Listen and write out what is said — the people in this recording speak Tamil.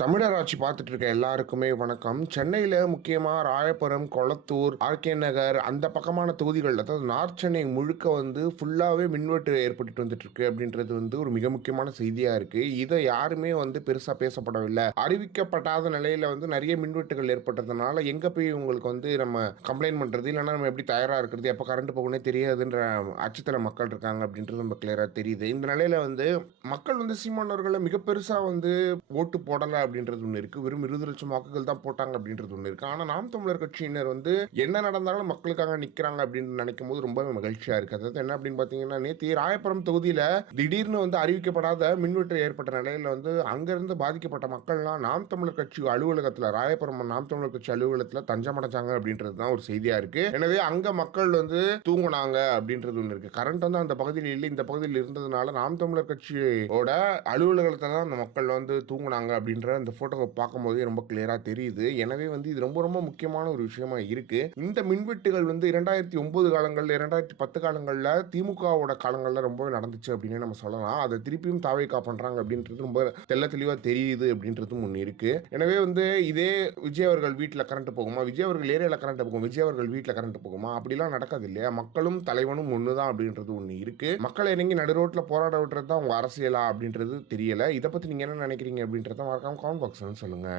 தமிழர் ஆட்சி பார்த்துட்டு இருக்க எல்லாருக்குமே வணக்கம். சென்னையில முக்கியமா ராயபுரம், கொளத்தூர், ஆர்கே நகர் அந்த பக்கமான தொகுதிகள், அதாவது நார்த் சென்னை முழுக்க ஃபுல்லாவே மின்வெட்டு ஏற்பட்டுட்டு வந்துட்டு இருக்கு அப்படின்றது ஒரு மிக முக்கியமான செய்தியா இருக்கு. இதை யாருமே பெருசா பேசப்படவில்லை. அறிவிக்கப்படாத நிலையில நிறைய மின்வெட்டுகள் ஏற்பட்டதுனால எங்க போய் உங்களுக்கு நம்ம கம்ப்ளைண்ட் பண்றது, இல்லைன்னா நம்ம எப்படி தயாரா இருக்கிறது, எப்ப கரண்ட் போகணும்னே தெரியாதுன்ற அச்சத்துல மக்கள் இருக்காங்க அப்படின்றது ரொம்ப கிளியரா தெரியுது. இந்த நிலையில மக்கள் சீமான் அவர்களை மிக பெருசா ஓட்டு போடல அப்படின்றது ஒண்ணு இருக்கு. வெறும் 20 லட்சம் வாக்குகள் தான் போட்டாங்க அப்படின்றது ஒண்ணு இருக்கு. ஆனா நாம் தமிழர் கட்சியினர் என்ன நடந்தாலும் மக்களுக்காக நிக்கிறாங்க அப்படின்னு நினைக்கும் போது ரொம்பவே மகிழ்ச்சியா இருக்கு. அதாவது என்ன அப்படின்னு பாத்தீங்கன்னா, நேற்று ராயபுரம் தொகுதியில திடீர்னு அறிவிக்கப்படாத மின்வெட்டு ஏற்பட்ட நிலையில அங்கிருந்து பாதிக்கப்பட்ட மக்கள்லாம் நாம் தமிழர் கட்சி அலுவலகத்துல, ராயபுரம் நாம் தமிழர் கட்சி அலுவலகத்துல தஞ்சம் அடைஞ்சாங்க அப்படின்றது தான் ஒரு செய்தியா இருக்கு. எனவே அங்க மக்கள் தூங்குனாங்க அப்படின்றது ஒண்ணு இருக்கு. கரண்ட் அந்த பகுதியில் இல்லை, இந்த பகுதியில் இருந்ததுனால நாம் தமிழர் கட்சியோட அலுவலகத்துல தான் அந்த மக்கள் தூங்குனாங்க அப்படின்ற அந்த போட்டோவை பார்க்கும்போதே ரொம்ப கிளியரா தெரியுது. எனவே இது ரொம்ப ரொம்ப முக்கியமான ஒரு விஷயமா இருக்கு. இந்த மின்வெட்டுகள் 2009 காலங்கள்ல, 2010 காலங்கள்ல திமுகவோட காலங்கள்ல ரொம்பவே நடந்துச்சு அப்படின்னு நம்ம சொல்லலாம். அதை திருப்பியும் தாவேகா பண்றாங்க அப்படின்றது ரொம்ப தெள்ள தெளிவா தெரியுது அப்படின்றதும் ஒண்ணு இருக்கு. எனவே இதே விஜய் அவர்கள் வீட்டுல கரண்ட் போகுமா, விஜய் அவர்கள் ஏரியால கரண்ட் போகும், விஜய் அவர்கள் வீட்டுல கரண்ட் போகுமா, அப்படிலாம் நடக்காது இல்லையா? மக்களும் தலைவனும் ஒண்ணுதான் அப்படின்றது ஒண்ணு இருக்கு. மக்களை இறங்கி நடு ரோட்ல போராட விட்டுறது தான் உங்க அரசியலா அப்படின்றது தெரியல. இதை பத்தி நீங்க என்ன நினைக்கிறீங்க அப்படின்றத மறக்காம கமெண்ட் பாக்ஸ்ல சொல்லுங்க.